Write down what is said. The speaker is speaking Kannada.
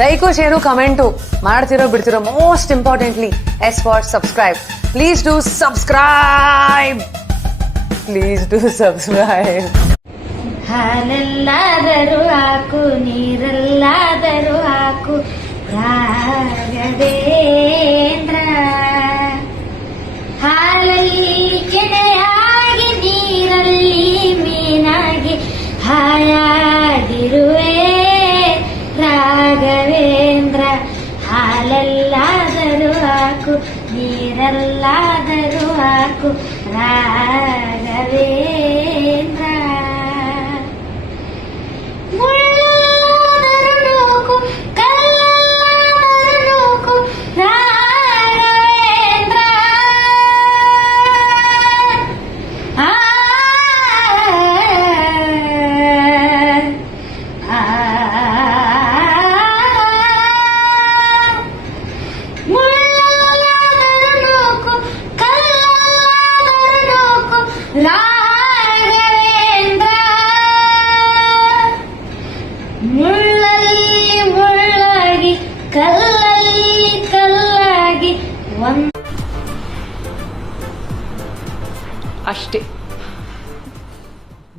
ಲೈಕು ಶೇರು ಕಮೆಂಟು ಮಾಡ್ತಿರೋ ಬಿಡ್ತಿರೋ most importantly as for subscribe. Please do subscribe please do subscribe ಹಾಲಲ್ಲಾದರೂ ಹಾಕು, ನೀರಲ್ಲಾದರೂ ಹಾಕು. ರಾಘವೇಂದ್ರ, ಹಾಲಲ್ಲಿ ಕೆನೆಯಾಗಿ ನೀರಲ್ಲಿ ಮೀನಾಗಿ ಹಾಯಾಗಿರುವೆ ಹಾಲಲ್ಲಾದರೂ ಹಾಕು ನೀರಲ್ಲಾದರೂ ಹಾಕು ರಾಘವೇಂದ್ರ ರಾಘವೇಂದ್ರ. ಮುಳ್ಳಲ್ಲಿ ಮುಳ್ಳಾಗಿ ಕಲ್ಲಲ್ಲಿ ಕಲ್ಲಾಗಿ ಒಂದ್ ಅಷ್ಟೇ.